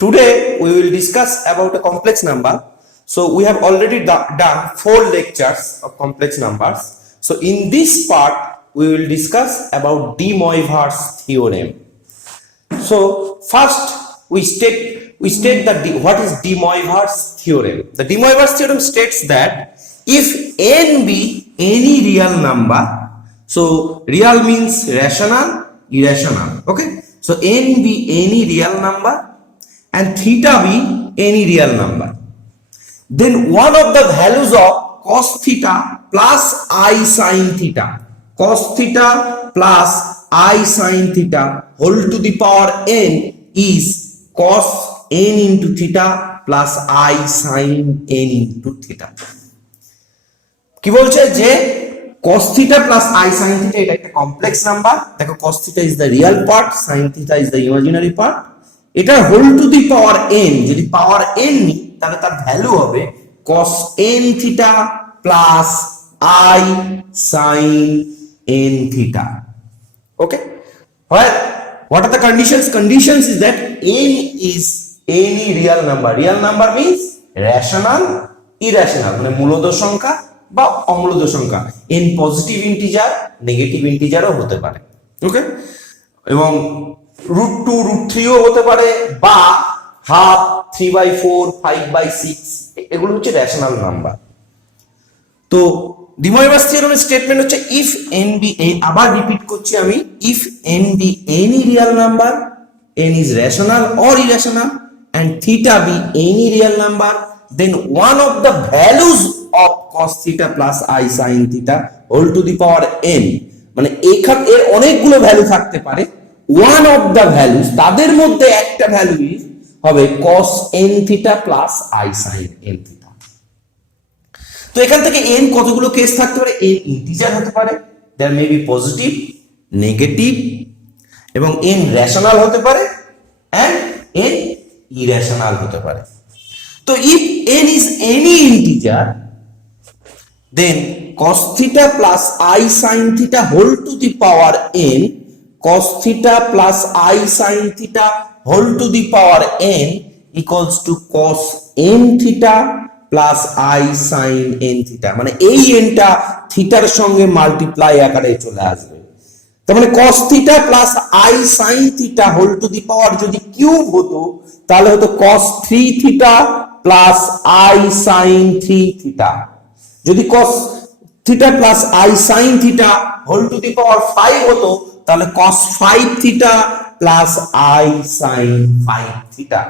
Today we will discuss about a complex number. So we have already done 4 lectures of complex numbers. So in this part we will discuss about De Moivre's theorem. So first we state that what is De Moivre's theorem. The De Moivre's theorem states that if n be any real number, so real means rational, irrational. Okay, so n be any real number and theta be any real number, then one of the values of cos theta plus I sin theta, cos theta plus I sin theta whole to the power n is cos n into theta plus I sin n into theta. কি বলছে যে cos theta plus I sin theta এটা একটা complex number. দেখো cos theta is the real part, sin theta is the imaginary part। এটা whole to the power n, যদি পাওয়ার n নি তাহলে তার ভ্যালু হবে cos n theta plus I sin n theta. Okay, what are the conditions? Conditions is that n is any real number. Real number means rational, irrational, মানে মূলদ সংখ্যা বা অমূলদ সংখ্যা। n positive integer, negative ইন্টিজারও হতে পারে। ওকে, এবং √2 √3 ও হতে পারে বা হাফ, 3/4, 5/6, এগুলো হচ্ছে রেশনাল নাম্বার। তো ডি ময়ভারস থিওরেমের স্টেটমেন্ট হচ্ছে ইফ n be আবার রিপিট করছি আমি, if n be any real number, n is rational or irrational and theta be any real number, then one of the values of cos theta plus I sin theta whole to the power n, মানে এখানে এর অনেকগুলো value থাকতে পারে, one of the values তাদের মধ্যে একটা value হবে cos n theta plus I sin n theta। তো এখান থেকে n কতগুলো কেস থাকতে পারে? n ইন্টিজার হতে পারে, there may be positive, negative, এবং n রেশনাল হতে পারে and n irrational হতে পারে। তো if n is any integer, then cos theta plus I sin theta whole to the power n, cos theta plus I sin theta whole to the power n equals to cos n theta plus I sin n theta, মানে এই nটা থিটার সঙ্গে multiply আকারে চলে আসবে। তার মানে cos theta plus I sin theta whole to the power যদি কিউব হতো তাহলে হতো cos 3 theta plus I sin 3 theta। যদি cos theta plus I sin theta whole to the power 5 হতো তাহলে cos 5 theta plus I sin 5 theta।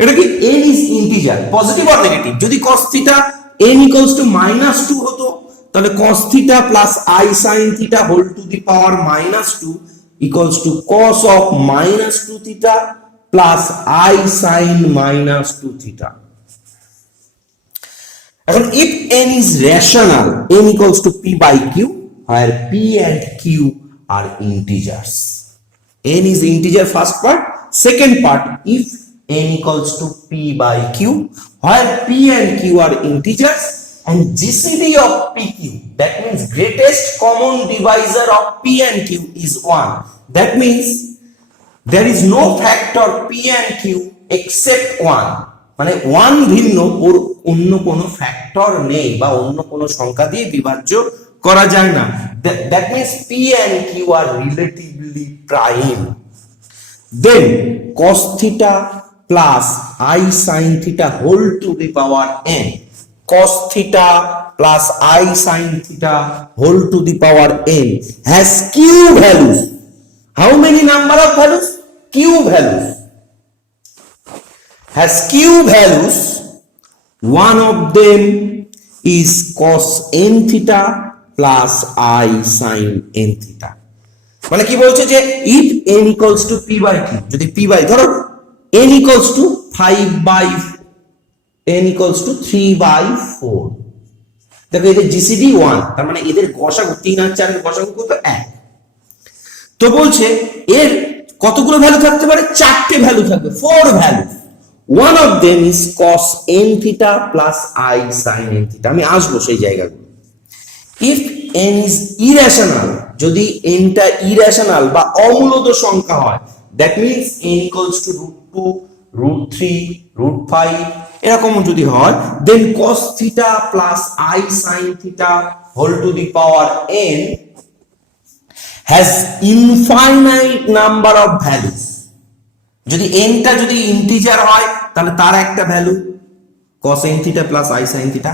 এটা কি n is integer, positive or negative? যদি cos theta n equals to -2 হতো তাহলে cos theta plus I sin theta whole to the power -2 equals to cos of -2 theta plus I sin -2 theta। এখন if n is rational, n equals to p by q, where p and q are integers. n is integer first part, second part if n equals to p by q, where p and q are integers and GCD of pq, that means greatest common divisor of p and q is 1. That means there is no factor p and q except 1, মানে 1 ভিন্ন ওর অন্য কোনো factor নেই বা অন্য কোনো সংখ্যা দিয়ে বিভাজ্য করা যায় না। That means p and q are relatively prime. Then cos theta plus I sin theta whole to the power n, cos theta plus I sin theta whole to the power n has q values. How many number of values? Q values. Has q values. One of them is cos n theta plus I sin n theta। মানে কি বলছে যে if n equals to p by q, যদি p by ধরো n equals to 3/4, দেখো এদের GCD 1, তার মানে এদের গসাগু 3 আর 4 এর গসাগু কত? 1। তো বলছে এর কতগুলো ভ্যালু থাকতে পারে? 4টে ভ্যালু থাকবে, 4 value. One of them is cos n theta plus I sin n theta। আমি আসবো সেই জায়গাগুলো। If n is irrational, যদি n টা irrational বা অমূলদ সংখ্যা হয়, that means n equals to 2 √3 √5 এরকমও যদি হয়, then cos theta plus I sin theta whole to the power n has infinite number of values. যদি n টা যদি ইন্টিজার হয় তাহলে তার একটা value cos n theta plus I sin theta,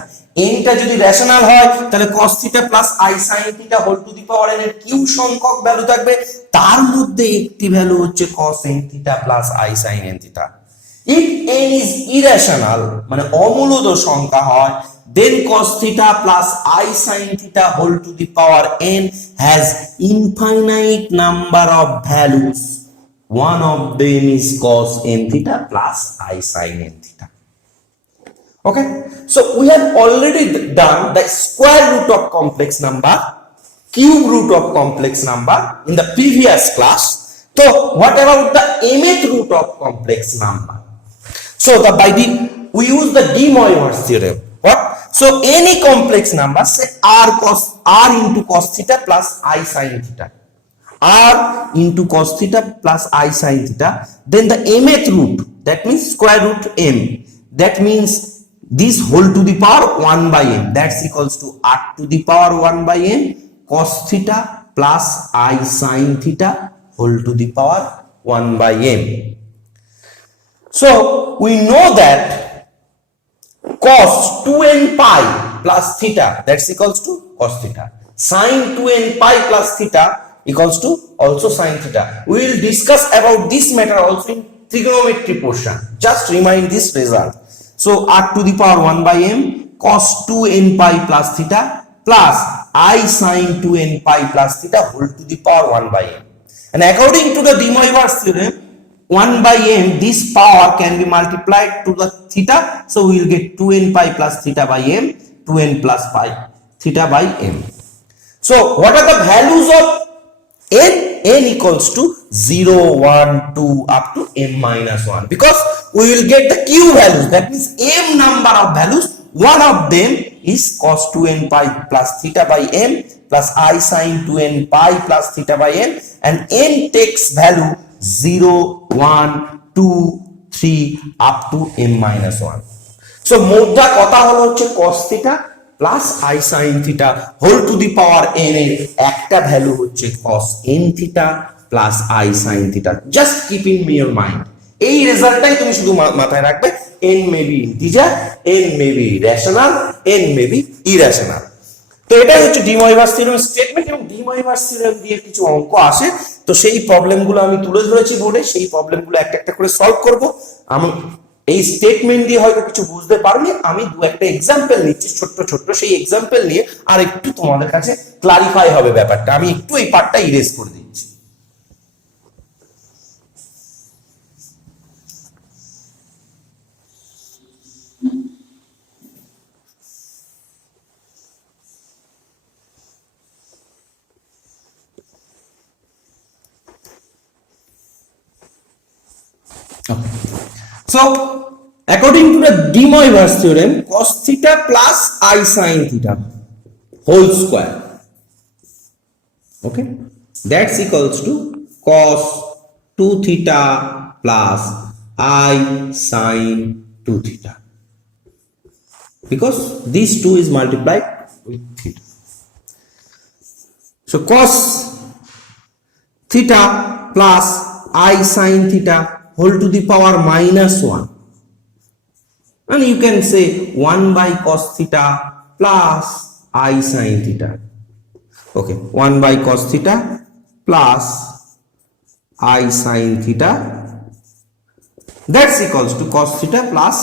n টা যদি রেশনাল হয় তাহলে cos theta plus I sin theta whole to the power n এর কিউ সংখ্যক ভ্যালু থাকবে, তার মধ্যে একটি ভ্যালু হচ্ছে cos n theta plus I sin n theta. If n is irrational মানে অমূলদ সংখ্যা হয়, then cos theta plus I sin theta whole to the power n has infinite number of values. One of them is cos n theta plus I sin n theta. Okay, so we have already done the square root of complex number, cube root of complex number in the previous class. So what about the mth root of complex number? So we use the de Moivre's theorem. What? So any complex number, say r into cos theta plus I sin theta, r into cos theta plus I sin theta, then the mth root, that means square root m, that means this whole to the power 1 by m, that's equals to r to the power 1 by m cos theta plus I sin theta whole to the power 1 by m. So we know that cos 2n pi plus theta, that's equals to cos theta, sin 2n pi plus theta equals to also sin theta. We will discuss about this matter also in trigonometry portion. Just remind this result. So r to the power 1 by m cos 2n pi plus theta plus I sin 2n pi plus theta whole to the power 1 by m. And according to the de Moivre's theorem, 1 by m, this power can be multiplied to the theta, so we will get 2n pi plus theta by m, 2n plus pi theta by m. So what are the values of n? N equals to 0, 1, 2 up to m minus 1, because we will get the q values, that means m number of values. One of them is cos 2n pi plus theta by m plus I sin 2n pi plus theta by m, and n takes value 0, 1, 2, 3 up to m minus 1. So মোদ্দা কথা হলো হচ্ছে cos theta plus I sin theta whole to the power n এর একটা value হচ্ছে cos n theta plus I sin theta. Just keep in your mind, এই রেজাল্টটাই তুমি শুধু মাথায় রাখবে, n may be integer, n may be rational, n may be irrational. তো এটাই হচ্ছে de Moivre's theorem স্টেটমেন্ট, এবং de Moivre's theorem দিয়ে কিছু অঙ্ক আসে, তো সেই প্রবলেমগুলো আমি তুলে ধরেছি বোর্ডে, সেই প্রবলেমগুলো একটা একটা করে সলভ করব। আমি এই স্টেটমেন্ট দিয়ে হয়তো কিছু বুঝতে পারোনি, আমি দু একটা এক্সাম্পল নিচ্ছি ছোট্ট ছোট্ট, সেই এক্সাম্পল নিয়ে আর একটু তোমাদের কাছে ক্লারিফাই হবে ব্যাপারটা। আমি একটু এই পার্টটা ইরেজ করে দিচ্ছি। So according to the de Moivre's theorem, cos theta plus I sin theta whole square, okay, that's equals to cos 2 theta plus I sin 2 theta, because these two is multiplied with theta. So cos theta plus I sin theta whole to the power minus 1, and you can say 1 by cos theta plus I sin theta. Okay, 1 by cos theta plus I sin theta, that's equals to cos theta plus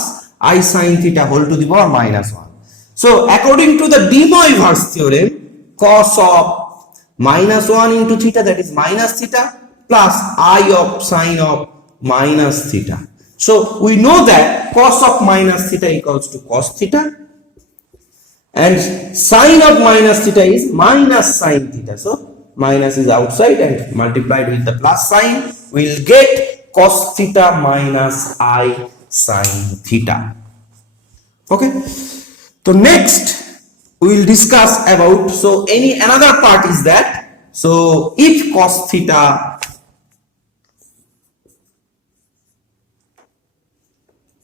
I sin theta whole to the power minus 1. So according to the de Moivre's theorem, cos of minus 1 into theta, that is minus theta, plus I of sin of minus theta. So we know that cos of minus theta equals to cos theta, and sin of minus theta is minus sin theta. So minus is outside and multiplied with the plus sign, we will get cos theta minus I sin theta. Okay, so next we will discuss about, so another part is that, so if cos theta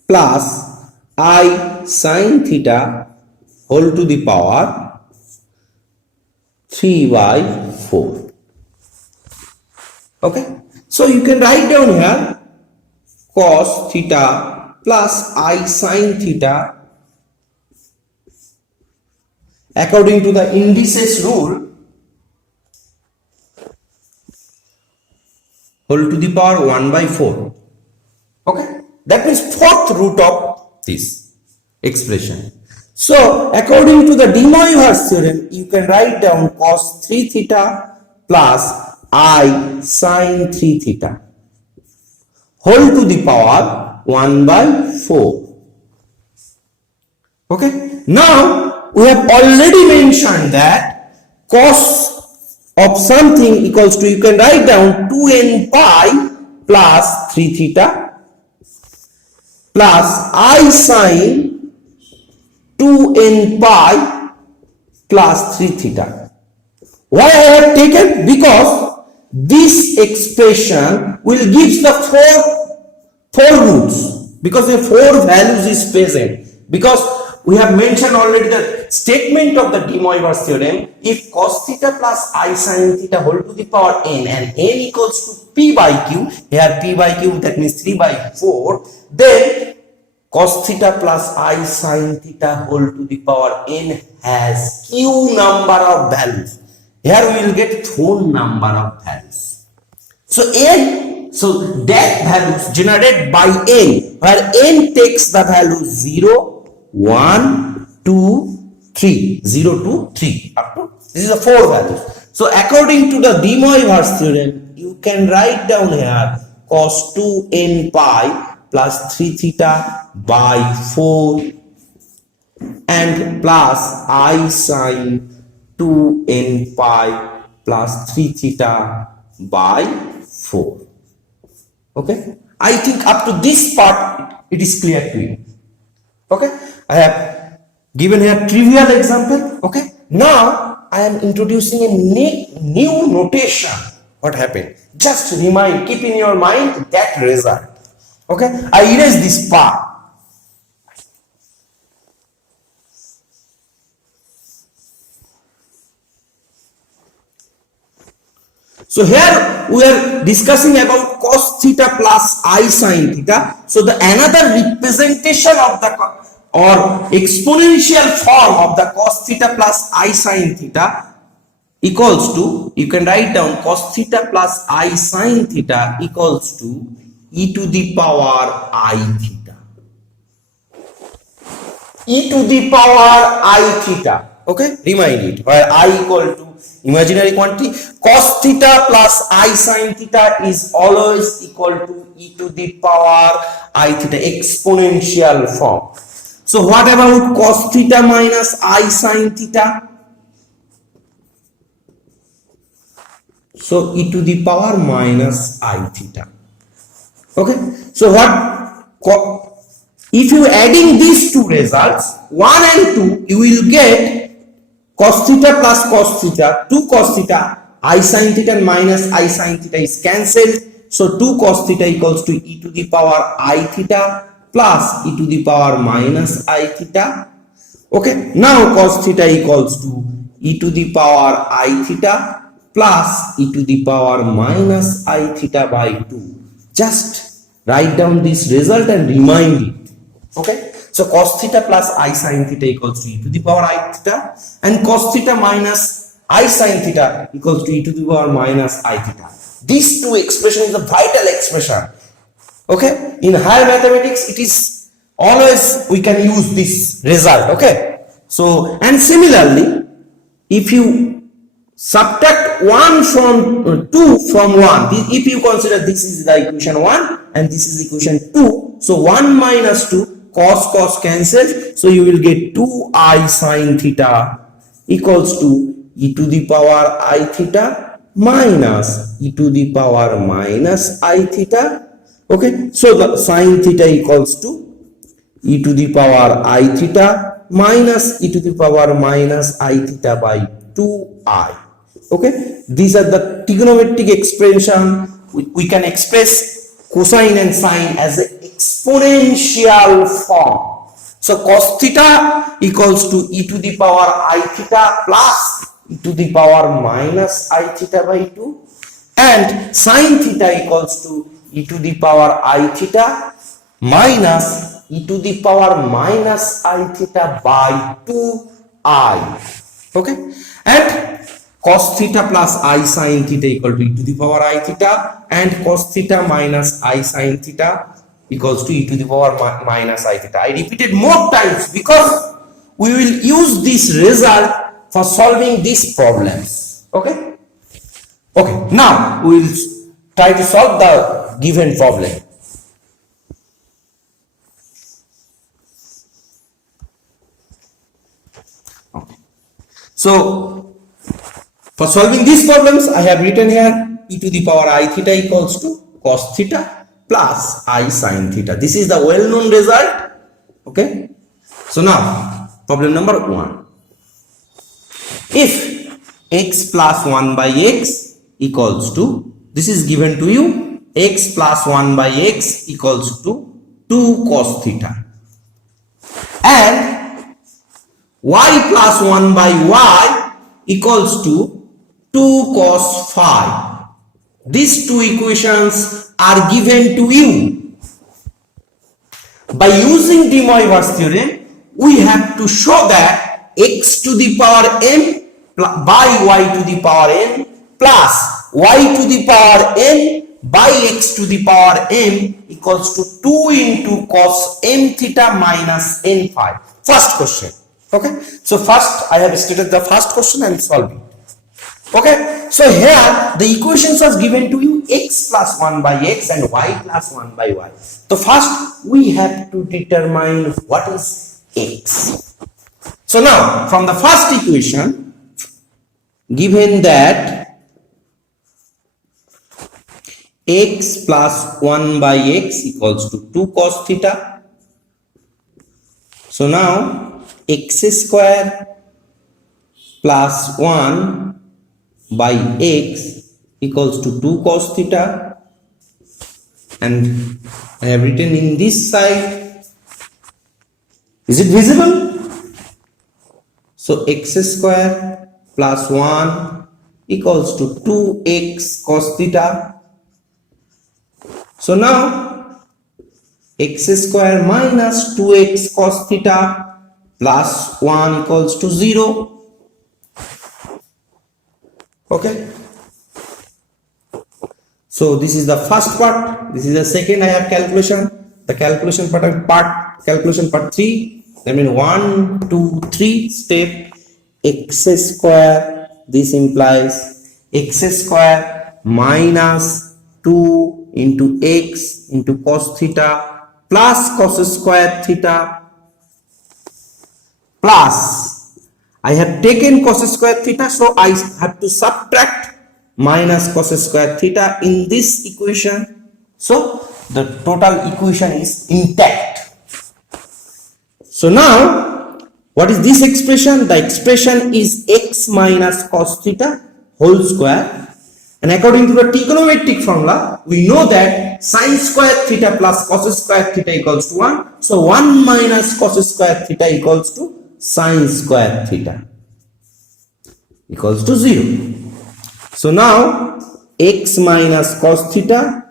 plus I sin theta whole to the power 3 by 4. Okay, so you can write down here cos theta plus I sin theta according to the indices rule whole to the power 1 by 4. Okay, that means fourth root of this expression. So according to the de Moivre's theorem, you can write down cos 3 theta plus I sin 3 theta whole to the power 1 by 4. Okay, now we have already mentioned that cos of something equals to, you can write down 2n pi plus 3 theta plus I sin 2n pi plus 3 theta. Why I have taken? Because this expression will give the four roots, because the four values is present. Because we have mentioned already the statement of the de Moivre's theorem: if cos theta plus I sin theta whole to the power n and n equals to p by q, here p by q that means 3 by 4, then cos theta plus I sin theta whole to the power n has q number of values. Here we will get 4 number of values. So n, so that values generated by n, where n takes the value 0, 1, 2, 3, 0 to 3 up to this is the 4 values. So according to the de Moivre's theorem, you can write down here cos 2n pi plus 3 theta by 4 and plus I sin 2n pi plus 3 theta by 4. Okay, I think up to this part it is clear to you. Okay, I have given here trivial example. Okay, now I am introducing a new notation. What happened? Just remind, keep in your mind that result. Okay, I erase this part. So here we are discussing about cos theta plus I sin theta. So the another representation of the or exponential form of the cos theta plus I sin theta equals to, you can write down cos theta plus I sin theta equals to e to the power I theta. E to the power I theta. Okay, remind it, where I equal to imaginary quantity. Cos theta plus I sin theta is always equal to e to the power I theta, exponential form. So what about cos theta minus I sin theta? So e to the power minus I theta. Okay, so what, if you adding these two results 1 and 2, you will get cos theta plus cos theta, 2 cos theta, I sin theta and minus I sin theta is cancelled. So 2 cos theta equals to e to the power I theta plus e to the power minus I theta. Okay, now cos theta equals to e to the power I theta plus e to the power minus I theta by 2. Just write down this result and remind it. Okay, so cos theta plus I sin theta equals to e to the power I theta, and cos theta minus I sin theta equals to e to the power minus I theta. These two expressions is a vital expression. Okay, in higher mathematics it is always we can use this result. Okay, so and similarly if you subtract 1 from 2 from 1, if you consider this is the equation 1 and this is equation 2, so 1 minus 2, cos cancels, so you will get 2I sin theta equals to e to the power I theta minus e to the power minus I theta. Okay, so the sin theta equals to e to the power I theta minus e to the power minus I theta by 2I. Okay, these are the trigonometric expression. We can express cosine and sine as a exponential form. So cos theta equals to e to the power I theta plus e to the power minus I theta by 2, and sin theta equals to e to the power I theta minus e to the power minus I theta by 2I. Okay, and cos theta plus I sin theta equal to e to the power I theta, and cos theta minus I sin theta equals to e to the power minus I theta. I repeated more times because we will use this result for solving these problems. Okay. Okay, now we will try to solve the given problem. Okay. So, for solving these problems, I have written here e to the power I theta equals to cos theta plus I sin theta. This is the well-known result. Okay. So now, problem number 1. If x plus 1 by x equals to, this is given to you, x plus 1 by x equals to 2 cos theta, and y plus 1 by y equals to 2 cos phi. These two equations are given to you. By using de Moivre's theorem, we have to show that x to the power m by y to the power n plus y to the power n by x to the power m equals to 2 into cos m theta minus n phi. First question. Okay, so first I have stated the first question and solved it. Okay, so here the equations are given to you, x plus 1 by x and y plus 1 by y. So first we have to determine what is x. So now from the first equation, given that x plus 1 by x equals to 2 cos theta, so now x square plus 1 by x equals to 2 cos theta, and I have written in this side. Is it visible? So x square plus 1 equals to 2x cos theta. So now x square minus 2x cos theta plus 1 equals to 0. Okay. So this is the first part. This is the second. I have calculation. The calculation part 3. I mean 1, 2, 3 step. X square. This implies x square minus 2 into x into cos theta plus cos square theta plus, I have taken cos square theta, so I have to subtract minus cos square theta in this equation. So the total equation is intact. So now what is this expression? The expression is x minus cos theta whole square, and according to the trigonometric formula we know that sin square theta plus cos square theta equals to 1. So 1 minus cos square theta equals to sin square theta equals to 0. So now x minus cos theta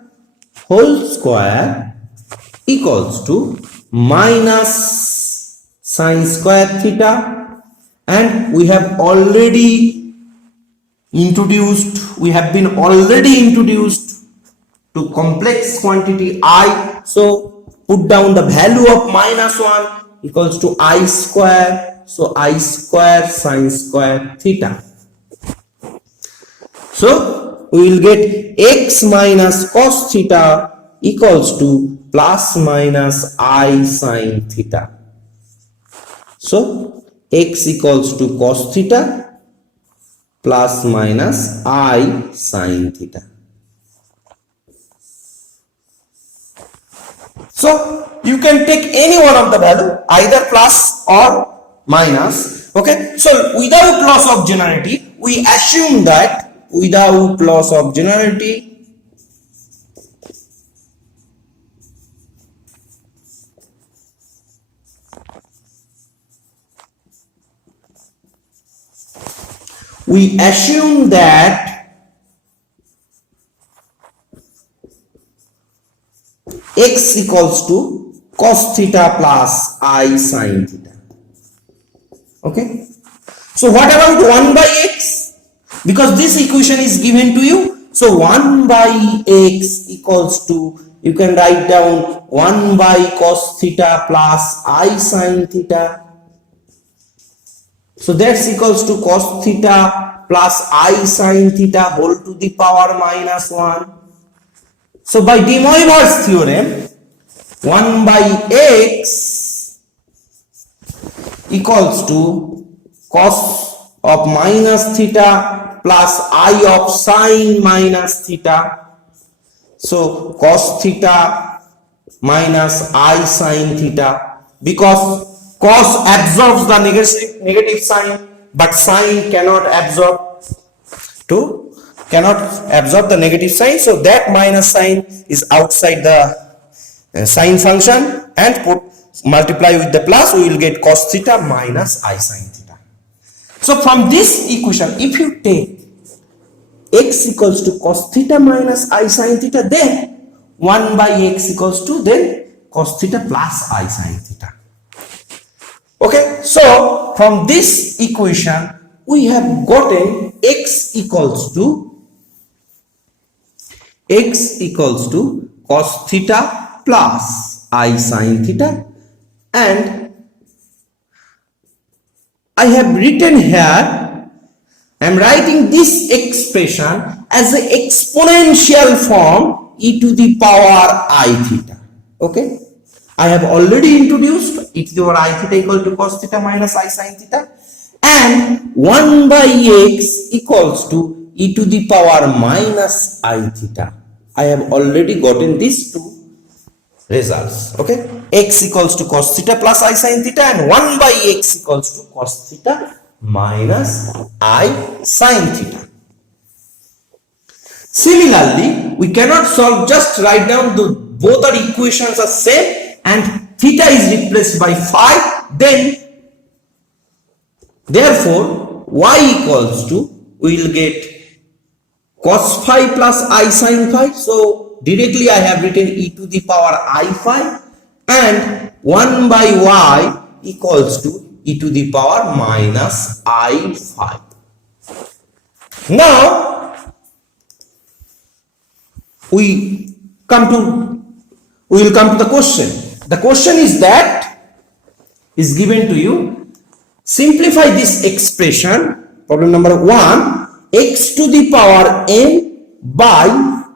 whole square equals to minus sin square theta, and we have been already introduced to complex quantity I. So put down the value of minus 1 equals to I square. So I square sin square theta. So we will get x minus cos theta equals to plus minus I sin theta. So x equals to cos theta plus minus I sin theta. So you can take any one of the value, either plus or minus. Okay, so without loss of generality, we assume that without loss of generality, we assume that x equals to cos theta plus I sin theta. Okay, so what about 1 by x? Because this equation is given to you, so 1 by x equals to, you can write down 1 by cos theta plus I sin theta. So that's equals to cos theta plus I sin theta whole to the power minus 1. So by de Moivre's theorem, 1 by x equals to cos of minus theta plus I of sin minus theta. So cos theta minus I sin theta, because cos absorbs the negative sign, but sin cannot absorb the negative sign, so that minus sign is outside the sine function, and multiply with the plus, we will get cos theta minus I sin theta. So from this equation, if you take x equals to cos theta minus I sin theta, then 1 by x equals to then cos theta plus I sin theta. Okay, so from this equation we have gotten x equals to cos theta plus I sin theta, and I have written here, I am writing this expression as an exponential form e to the power I theta. Okay, I have already introduced e to the power I theta equal to cos theta minus I sin theta, and 1 by x equals to e to the power minus I theta. I have already gotten these two results. Okay, x equals to cos theta plus I sin theta, and 1 by x equals to cos theta minus I sin theta. Similarly, we cannot solve, just write down both our equations are same and theta is replaced by phi, then therefore y equals to, we will get cos phi plus I sin phi. So directly I have written e to the power I phi, and 1 by y equals to e to the power minus I phi. Now we will come to the question. The question is that is given to you. Simplify this expression. Problem number 1, x to the power n by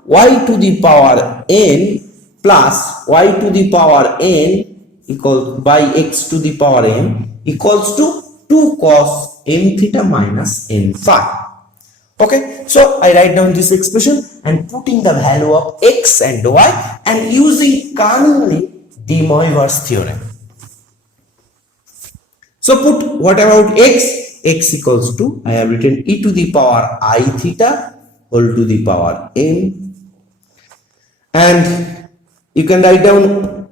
y to the power n plus y to the power n equals by x to the power n equals to 2 cos n theta minus n phi. Okay, so I write down this expression and putting the value of x and y and using cunningly de Moivre's theorem. So put what about x? X equals to, I have written e to the power I theta whole to the power n, and you can write down,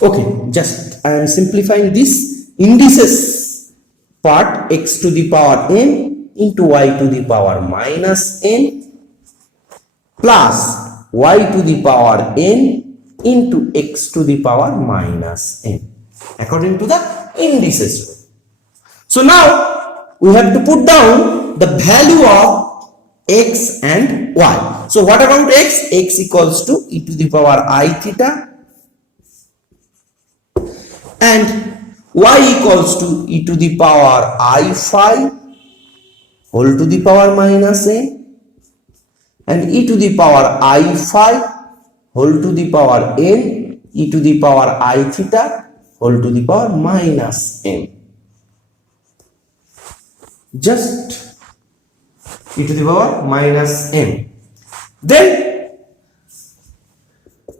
okay, just I am simplifying this indices part, x to the power n into y to the power minus n plus y to the power n into x to the power minus n according to the indices rule. So now we have to put down the value of x and y. So what about x? X equals to e to the power I theta, and y equals to e to the power I phi whole to the power minus n, and e to the power I phi whole to the power n e to the power I theta whole to the power minus n. Just e to the power minus n. Then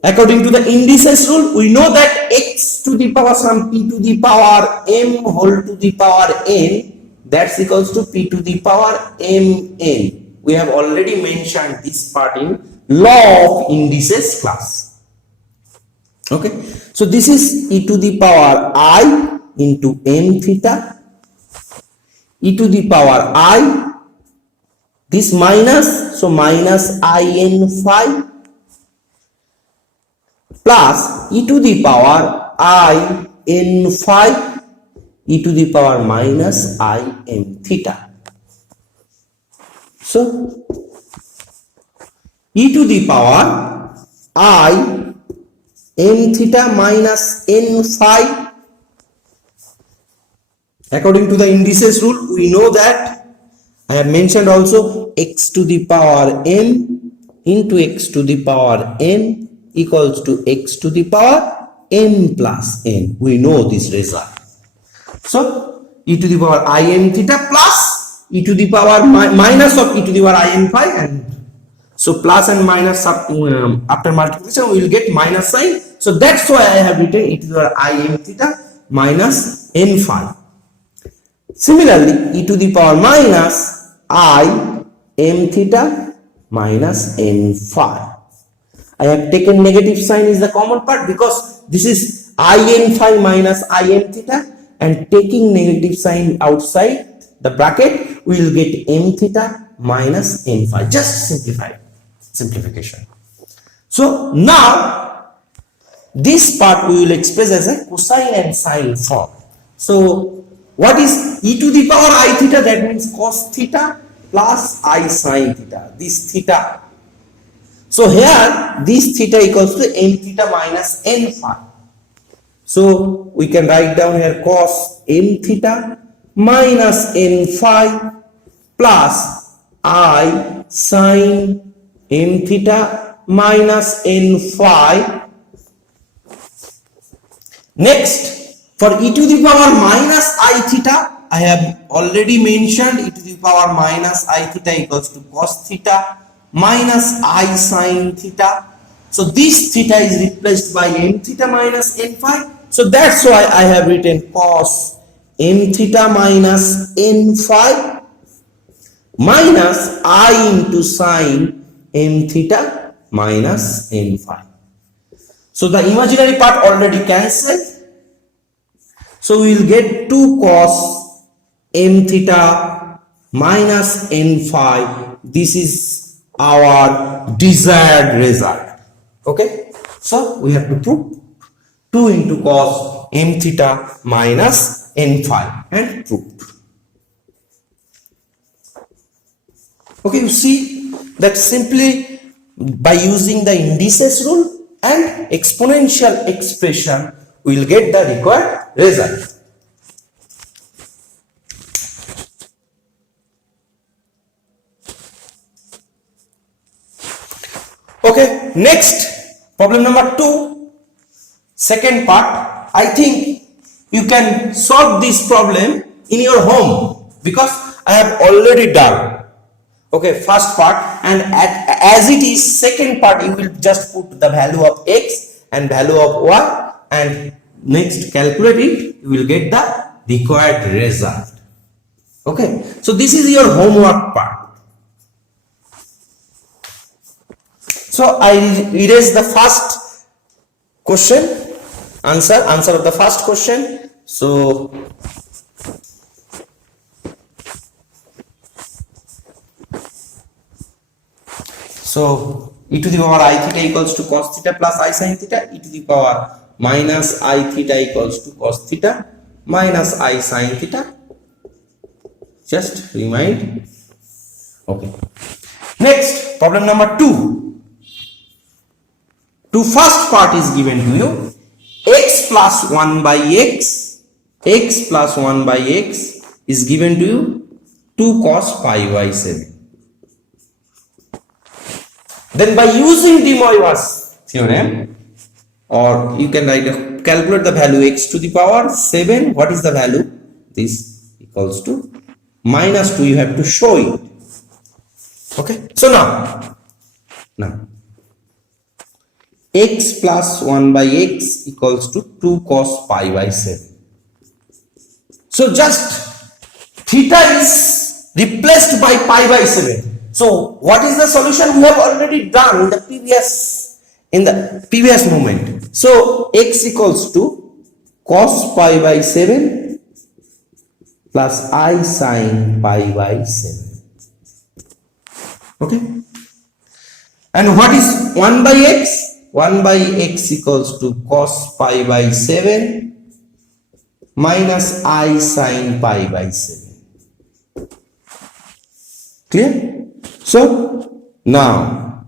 according to the indices rule, we know that x to the power some p to the power m whole to the power n, that's equals to p to the power mn. We have already mentioned this part in law of indices class. Okay, so this is e to the power I into m theta, e to the power I this minus, so minus in phi plus e to the power I in phi e to the power minus I n theta. So e to the power I n theta minus n phi, according to the indices rule, we know that I have mentioned also x to the power m into x to the power n equals to x to the power n plus n. We know this result. So e to the power I n theta plus e to the power minus of e to the power I n phi, and so plus and minus after multiplication we will get minus sign. So that's why I have written e to the power I n theta minus n phi. Similarly, e to the power minus I m theta minus n phi. I have taken negative sign is the common part because this is I n phi minus I m theta, and taking negative sign outside the bracket we will get m theta minus n phi. Just simplification. So now this part we will express as a cosine and sine form. So what is e to the power I theta? That means cos theta plus I sine theta, this theta. So here this theta equals to n theta minus n phi. So we can write down here cos m theta minus n phi plus I sine m theta minus n phi. Next, for e to the power minus I theta, I have already mentioned e to the power minus I theta equals to cos theta minus I sine theta. So this theta is replaced by m theta minus n phi. So that's why I have written cos m theta minus n phi minus I into sine m theta minus n phi. So the imaginary part already cancelled. So we will get 2 cos m theta minus n phi. This is our desired result. Okay. So we have to prove 2 into cos m theta minus n phi and proved. Okay, you see that simply by using the indices rule and exponential expression we will get the required result. Okay, next problem number 2, second part. I think you can solve this problem in your home because I have already done. Okay, first part, and as it is second part, you will just put the value of x and value of y, and next calculate it, you will get the required result. Okay, so this is your homework part. So I erase the first question, answer of the first question. So e to the power I theta equals to cos theta plus I sin theta, e to the power minus I theta equals to cos theta minus I sin theta. Just remind. Okay. Next, problem number 2. To first part is given to you x plus 1 by x plus 1 by x is given to you 2 cos pi by 7. Then by using the Moivre's theorem, or you can calculate the value x to the power 7. What is the value? This equals to minus 2. You have to show it. Okay. So now x plus 1 by x equals to 2 cos pi by 7. So just theta is replaced by pi by 7. So what is the solution? We have already done in the previous moment. So x equals to cos pi by 7 plus I sin pi by 7. Okay. And what is 1 by x? 1 by x equals to cos pi by 7 minus I sin pi by 7. Clear? So now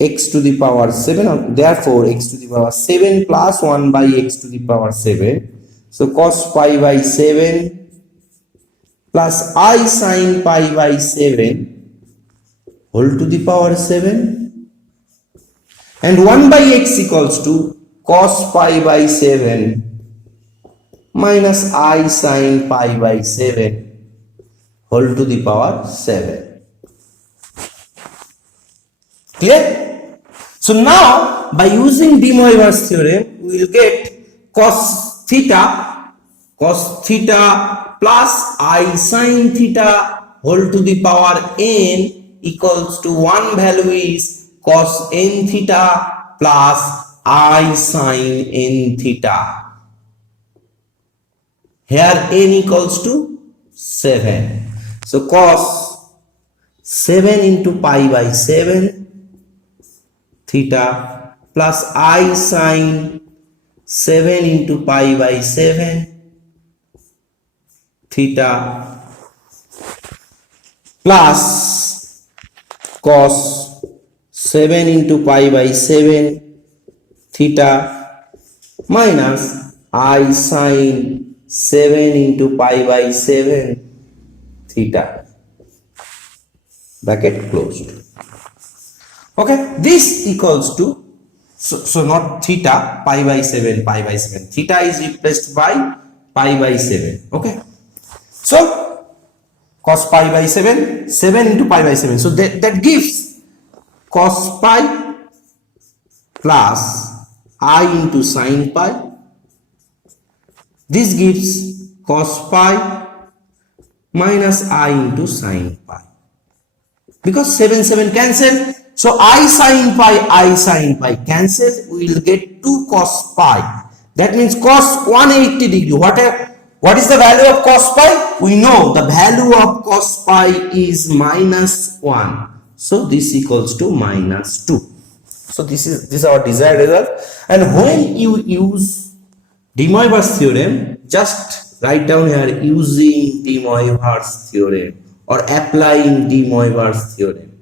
x to the power 7, therefore x to the power 7 plus 1 by x to the power 7. So cos pi by 7 plus I sin pi by 7 whole to the power 7, and 1 by x equals to cos pi by 7 minus I sin pi by 7 whole to the power 7. Clear? So now by using de Moivre's theorem, we will get cos theta plus I sin theta whole to the power n equals to one value is cos n theta plus I sin n theta. Here n equals to 7. So cos 7 into pi by 7 theta plus I sin 7 into pi by 7 theta plus cos 7 into pi by 7 theta minus I sin 7 into pi by 7 theta, bracket closed. Okay, this equals to, so not theta, pi by 7, theta is replaced by pi by 7. Okay, so cos pi by 7, 7 into pi by 7, so that gives cos pi plus I into sin pi. This gives cos pi minus I into sin pi. Because 7 cancel, so I sin pi cancel, we will get 2 cos pi. That means cos 180 degree. What is the value of cos pi? We know the value of cos pi is minus 1. So this equals to minus 2. So this is our desired result. And when you use de Moivre's theorem, just write down here using de Moivre's theorem or applying de Moivre's theorem.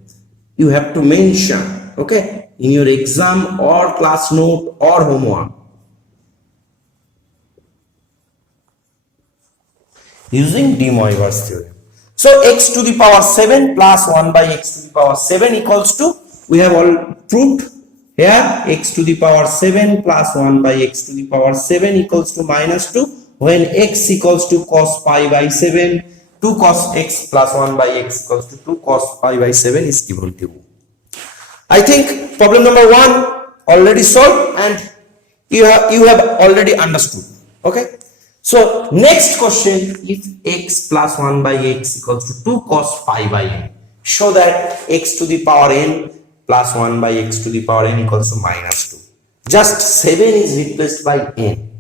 You have to mention, okay, in your exam or class note or homework. Using de Moivre's theorem. So x to the power 7 plus 1 by x to the power 7 equals to, we have all proved here, x to the power 7 plus 1 by x to the power 7 equals to minus 2. When x equals to cos pi by 7, 2 cos x plus 1 by x equals to 2 cos pi by 7 is given to you. I think problem number 1 already solved and you have already understood. Okay. So next question, if x plus 1 by x equals to 2 cos pi by n, show that x to the power n plus 1 by x to the power n equals to minus 2. Just 7 is replaced by n.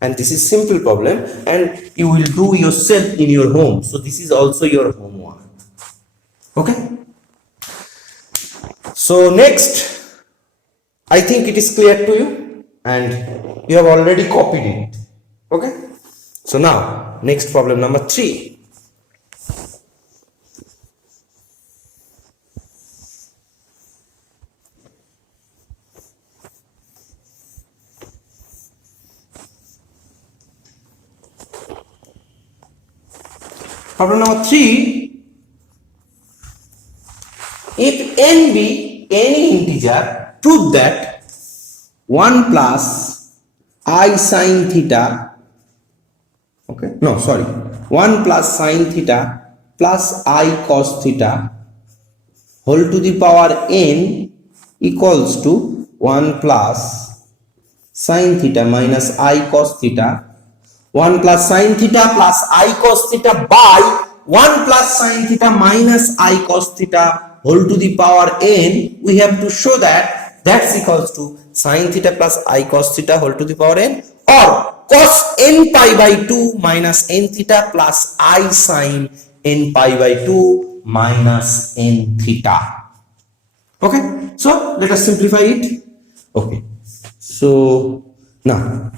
And this is simple problem and you will do yourself in your home. So this is also your homework. Okay. So next, I think it is clear to you and you have already copied it. Okay. So now next problem number 3. Problem number 3, if n be any integer, prove that 1 plus I sin theta, okay, no sorry, 1 plus sin theta plus I cos theta whole to the power n equals to 1 plus sin theta minus I cos theta, 1 plus sin theta plus I cos theta by 1 plus sin theta minus I cos theta whole to the power n. We have to show that that's equals to sin theta plus I cos theta whole to the power n, or cos n pi by 2 minus n theta plus I sin n pi by 2 minus n theta. Okay, so let us simplify it. Okay, so now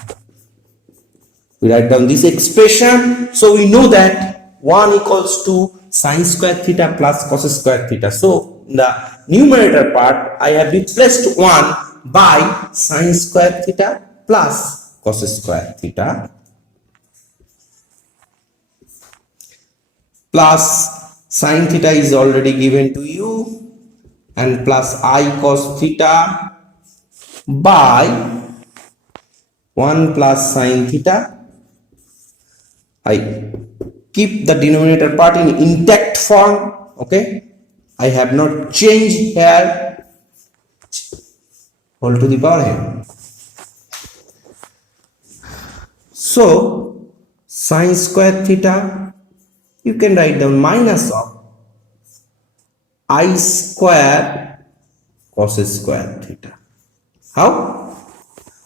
we write down this expression. So we know that 1 equals to sine square theta plus cos square theta. So in the numerator part, I have replaced 1 by sine square theta plus cos square theta plus sine theta is already given to you, and plus I cos theta by 1 plus sine theta. I keep the denominator part in intact form. Okay, I have not changed here, whole to the power n. So sine square theta, you can write down minus of I square cos square theta. How?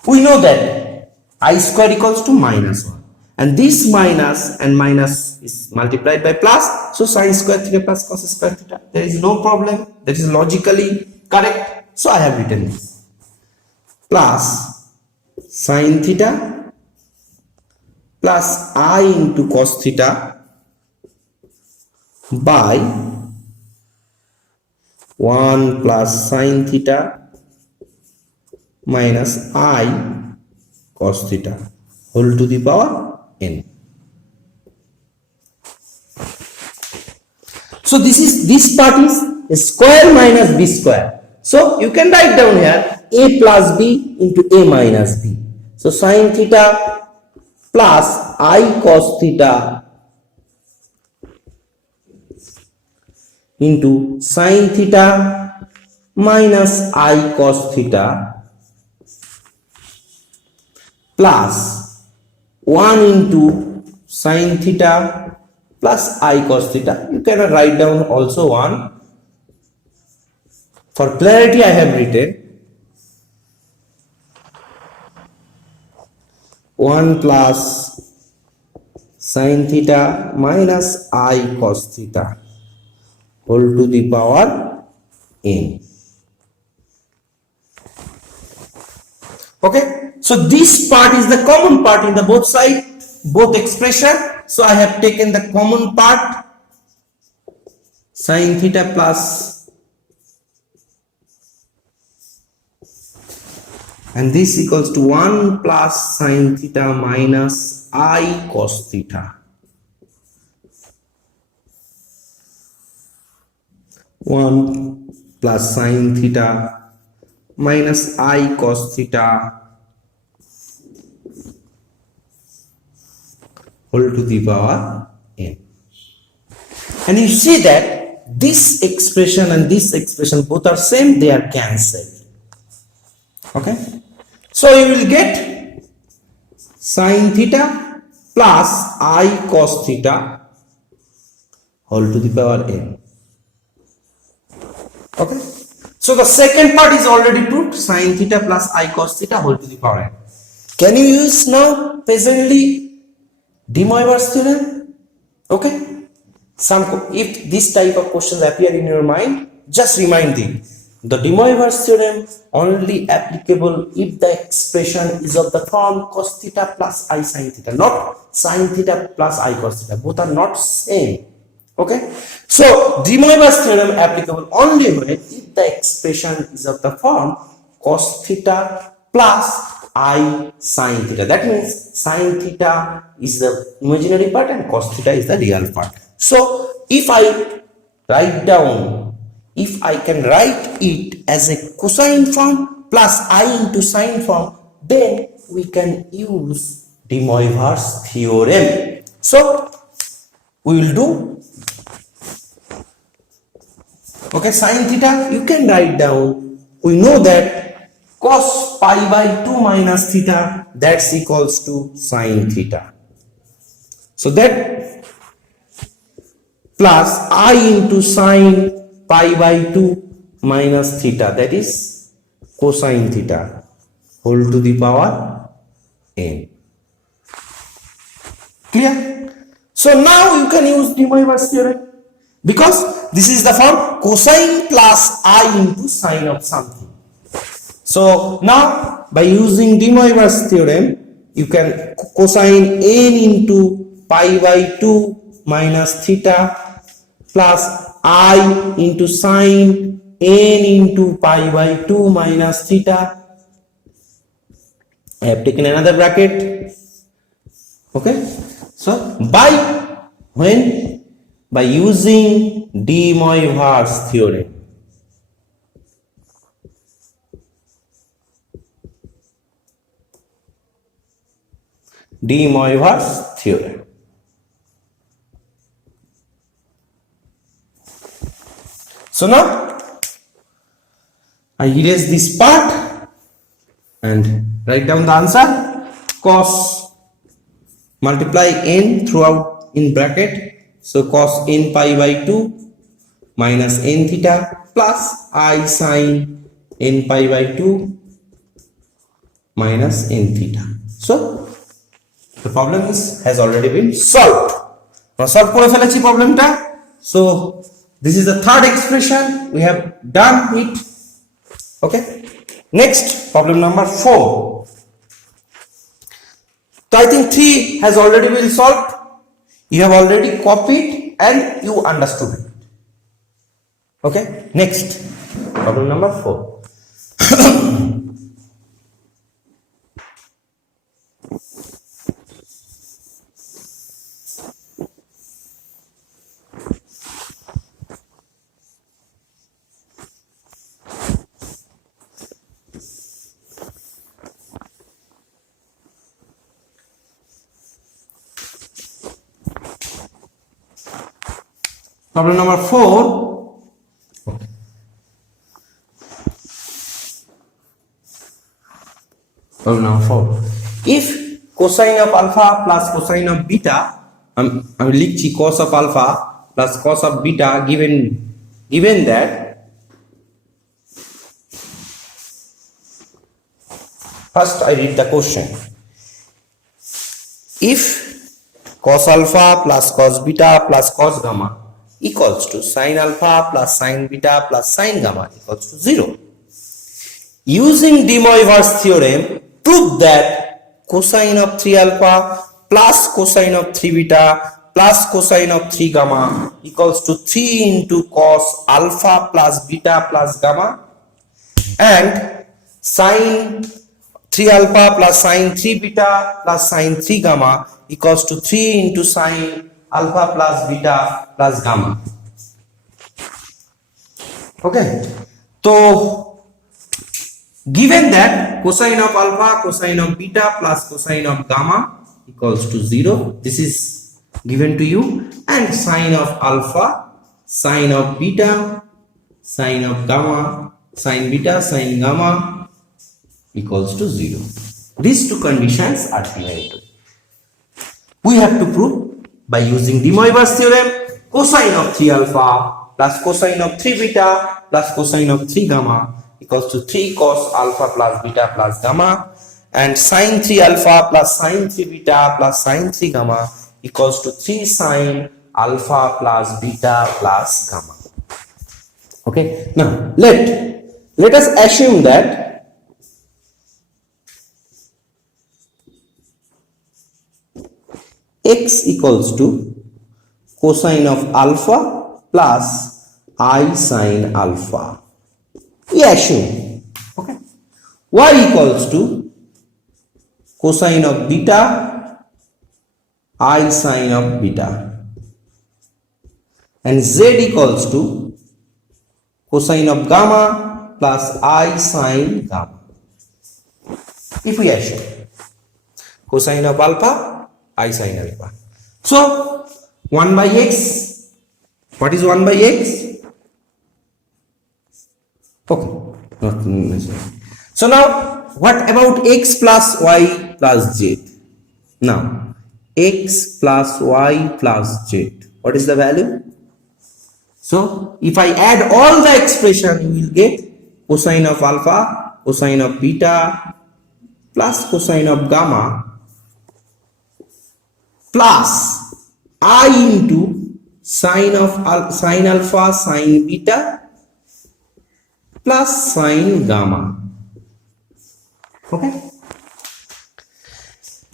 We know that I square equals to minus 1. And this minus and minus is multiplied by plus. So sine square theta plus cos square theta. There is no problem. That is logically correct. So I have written this. Plus sine theta plus I into cos theta by 1 plus sine theta minus I cos theta whole to the power n. So this part is square minus b square. So you can write down here a plus b into a minus b. So sine theta plus I cos theta into sine theta minus I cos theta plus 1 into sine theta plus I cos theta. You can write down also 1. For clarity, I have written 1 plus sine theta minus I cos theta whole to the power n. Okay, so this part is the common part in the both side, both expression. So I have taken the common part, sine theta plus, and this equals to 1 plus sine theta minus I cos theta. 1 plus sine theta minus I cos theta whole to the power n. And you see that this expression and this expression both are same, they are cancelled. Okay, so you will get sine theta plus I cos theta whole to the power n. Okay, so the second part is already proved, sine theta plus I cos theta whole to the power n. Can you use now presently de Moivre's theorem? Okay, if this type of questions appear in your mind, just remind them. The de Moivre's theorem only applicable if the expression is of the form cos theta plus I sin theta, not sin theta plus I cos theta. Both are not same. Okay, so de Moivre's theorem applicable only when if the expression is of the form cos theta plus I sin theta. That means sin theta is the imaginary part and cos theta is the real part. So if I write down, if I can write it as a cosine form plus I into sine form, then we can use de Moivre's theorem. So we will do. Okay, sine theta you can write down. We know that cos pi by 2 minus theta, that's equals to sine theta. So that plus I into sine pi by 2 minus theta, that is cosine theta whole to the power n. Clear? So now you can use de Moivre's theorem because this is the form cosine plus I into sine of something. So now by using de Moivre's theorem, you can cosine n into pi by 2 minus theta plus I into sine n into pi by 2 minus theta. I have taken another bracket. Okay, so by using de Moivre's theorem, de Moivre's theorem. So now I erase this part and write down the answer. Cos, multiply n throughout in bracket, so cos n pi by 2 minus n theta plus I sine n pi by 2 minus n theta. So the problem has already been solved. Now solve kore felechi problem ta. So this is the third expression, we have done it. Okay, next problem number 4. So I think 3 has already been solved. You have already copied and you understood it. Okay, next problem number 4. Problem number 4. Okay. Problem number 4. If cosine of alpha plus cosine of beta, আমি লিখছি cos of alpha plus cos of beta given that first I read the question. If cos alpha plus cos beta plus cos gamma equals to sin alpha plus sin beta plus sin gamma equals to 0. Using de Moivre's theorem, prove that cosine of 3 alpha plus cosine of 3 beta plus cosine of 3 gamma equals to 3 into cos alpha plus beta plus gamma, and sin 3 alpha plus sin 3 beta plus sin 3 gamma equals to 3 into sin alpha plus beta plus gamma. Okay, so given that cosine of alpha, cosine of beta plus cosine of gamma equals to 0, this is given to you, and sine of alpha, sine of beta, sine of gamma, sine beta, sine gamma equals to 0. These two conditions are given to you. We have to prove by using de Moivre's theorem, cosine of 3 alpha plus cosine of 3 beta plus cosine of 3 gamma equals to 3 cos alpha plus beta plus gamma, and sin 3 alpha plus sin 3 beta plus sin 3 gamma equals to 3 sin alpha plus beta plus gamma. Okay, now let us assume that x equals to cosine of alpha plus I sin alpha. We assume. Okay. Y equals to cosine of beta I sin of beta, and z equals to cosine of gamma plus I sin gamma. If we assume cosine of alpha, I sin alpha. So 1 by x. What is 1 by x? Okay, not necessary. So now what about x plus y plus z? Now x plus y plus z, what is the value? So if I add all the expression, you will get cosine of alpha, cosine of beta plus cosine of gamma plus I into sine alpha sine beta plus sine gamma. Okay,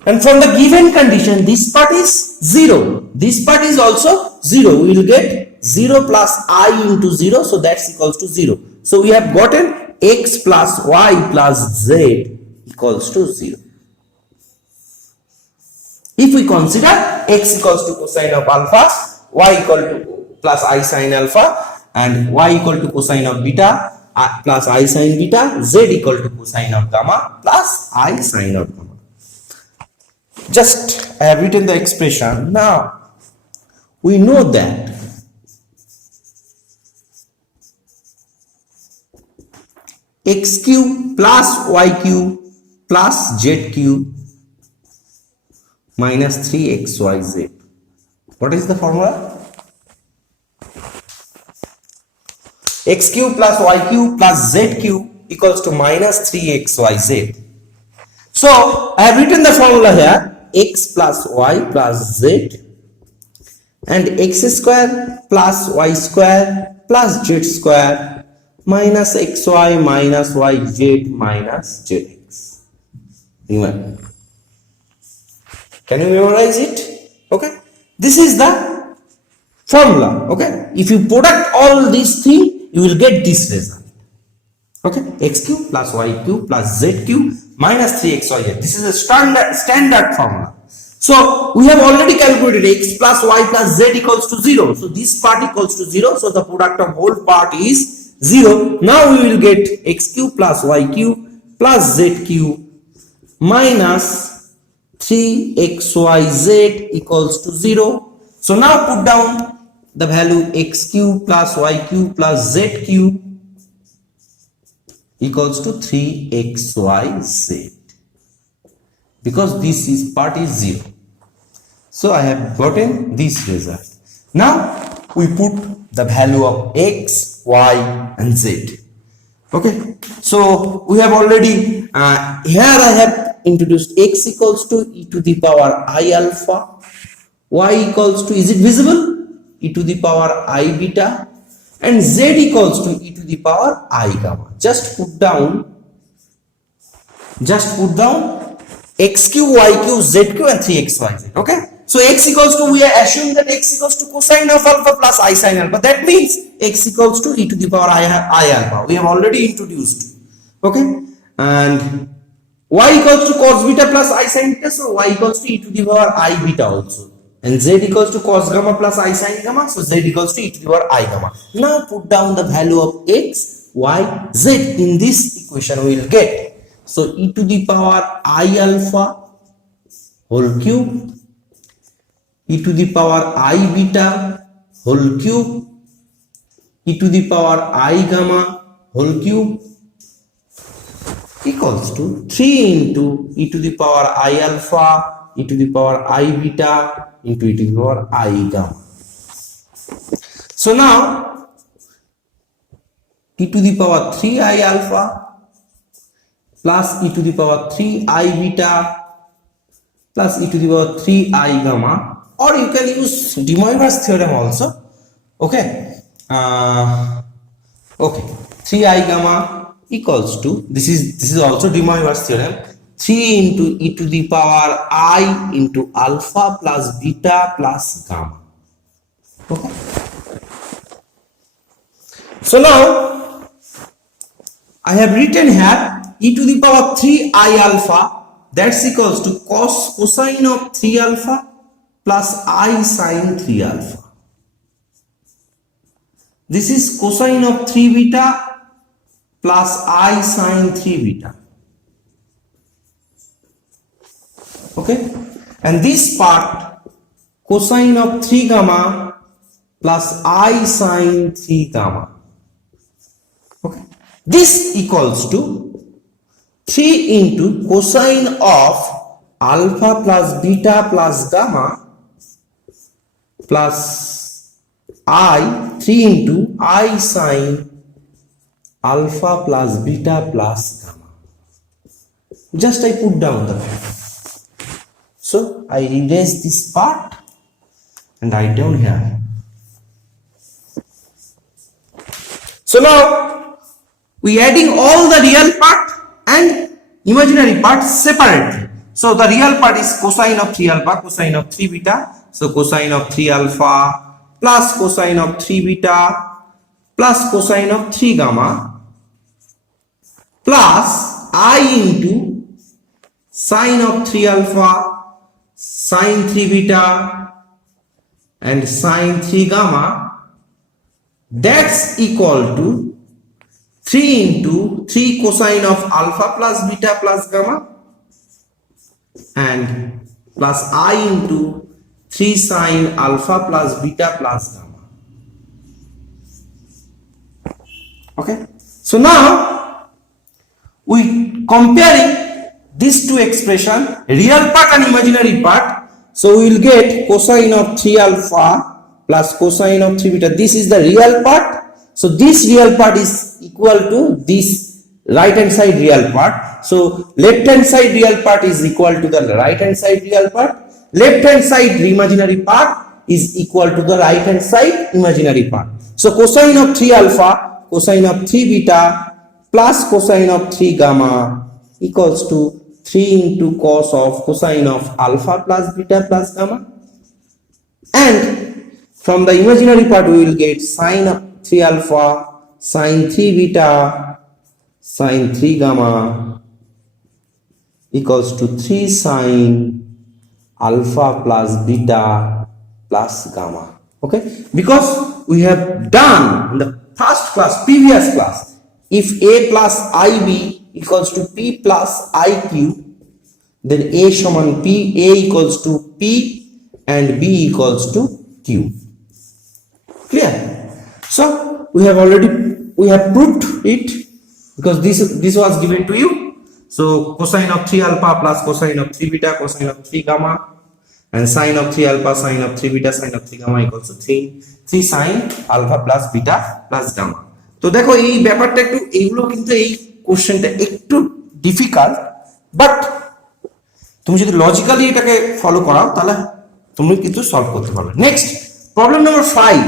and from the given condition this part is 0, this part is also 0, we will get 0 plus I into 0, so that's equals to 0. So we have gotten x plus y plus z equals to 0. If we consider x equals to cosine of alpha, y equal to plus I sine alpha, and y equal to cosine of beta plus I sine beta, z equal to cosine of gamma plus I sine of gamma. Just I have written the expression. Now we know that x cube plus y cube plus z cube minus 3xyz. What is the formula? X cube plus y cube plus z cube equals to minus 3xyz. So I have written the formula here, x plus y plus z and x square plus y square plus z square minus xy minus yz minus zx. Can you memorize it? Okay, this is the formula. Okay, if you product all these things, you will get this result. Okay, x cube plus y cube plus z cube minus 3xyz. This is a standard formula. So we have already calculated x plus y plus z equals to 0. So this part equals to 0. So the product of whole part is 0. Now we will get x cube plus y cube plus z cube minus 3xyz equals to 0. So now put down the value x cube plus y cube plus z cube equals to 3xyz, because this is part is 0. So I have gotten this result. Now we put the value of x, y and z. Okay, so we have already here I have introduced x equals to e to the power I alpha, y equals to, is it visible, e to the power I beta, and z equals to e to the power I gamma. Just put down x cube, y cube, z cube and 3xyz. Okay, so x equals to, we are assuming that x equals to cosine of alpha plus I sine alpha. That means x equals to e to the power I alpha. We have already introduced. Okay, and y equals to cos beta plus I sine beta, so y equals to e to the power I beta also. And z equals to cos gamma plus I sine gamma, so z equals to e to the power I gamma. Now put down the value of x, y, z in this equation we will get. So e to the power I alpha whole cube, e to the power I beta whole cube, e to the power I gamma whole cube equals to 3 into e to the power I alpha, e to the power I beta into e to the power I gamma. So now e to the power 3I alpha plus e to the power 3I beta plus e to the power 3I gamma, or you can use de Moivre's theorem also. Okay, okay, 3I gamma equals to, this is also de Moivre's theorem, 3 into e to the power I into alpha plus beta plus gamma. Okay, so now I have written here e to the power 3I alpha, that's equals to cosine of 3 alpha plus I sine 3 alpha. This is cosine of 3 beta plus I sine 3 beta. Okay, and this part cosine of 3 gamma plus I sine 3 gamma. Okay, this equals to 3 into cosine of alpha plus beta plus gamma plus I 3 into I sine alpha plus beta plus gamma. Just I put down the value. So I erase this part and write down here So now we adding all the real part and imaginary part separately. So the real part is cosine of 3 alpha, cosine of 3 beta. So cosine of 3 alpha plus cosine of 3 beta plus cosine of 3 gamma plus I into sine of 3 alpha, sine 3 beta and sine 3 gamma, that's equal to 3 into 3 cosine of alpha plus beta plus gamma and plus I into 3 sine alpha plus beta plus gamma. Okay, so now we comparing these two expression, real part and imaginary part. So we will get cosine of 3 alpha plus cosine of 3 beta. This is the real part. So this real part is equal to this right hand side real part. So left hand side real part is equal to the right hand side real part. Left hand side imaginary part is equal to the right hand side imaginary part. So cosine of 3 alpha, cosine of 3 beta plus cosine of 3 gamma equals to 3 into cos of cosine of alpha plus beta plus gamma, and from the imaginary part we will get sine of 3 alpha, sine 3 beta, sine 3 gamma equals to 3 sine alpha plus beta plus gamma. Okay, because we have done in the first class, previous class, if a plus ib equals to p plus iq, then a shaman p, a equals to p and b equals to q. Clear? So we have proved it, because this was given to you. So cosine of 3 alpha plus cosine of 3 beta, cosine of 3 gamma and sine of 3 alpha, sine of 3 beta, sine of 3 gamma equals to 3 sine alpha plus beta plus gamma. তো দেখো এই ব্যাপারটা একটু, এইগুলো কিন্তু এই কোশ্চেনটা একটু ডিফিকাল্ট, বাট তুমি যদি লজিক্যালি এটাকে ফলো করাও তাহলে তুমি কিন্তু সলভ করতে পারবে। Next problem number 5,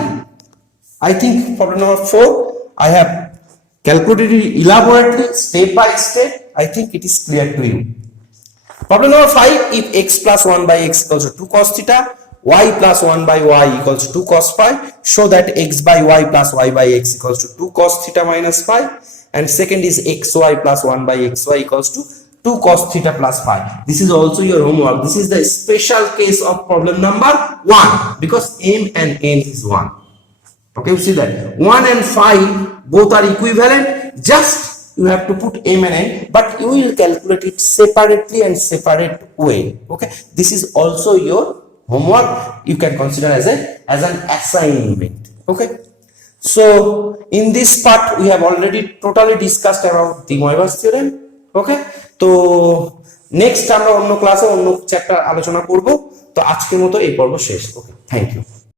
I think problem number 4 I have calculated it elaborately step by step. I think it is clear to you. Problem number 5, if x plus 1 by x equals to 2 cos theta, y plus 1 by y equals to 2 cos phi, show that x by y plus y by x equals to 2 cos theta minus phi, and second is xy plus 1 by xy equals to 2 cos theta plus phi. This is also your homework. This is the special case of problem number 1, because m and n is 1. Okay, you see that 1 and 5 both are equivalent, just you have to put m and n, but you will calculate it separately and separate way. Okay, this is also your homework. You can consider as an assignment. Okay, so in this part we have already totally discussed about the Moivre's theorem. Okay, তো next আমরা অন্য ক্লাসে অন্য chapter আলোচনা করব। তো আজকের মতো এই পর্ব শেষ। ওকে, থ্যাংক ইউ।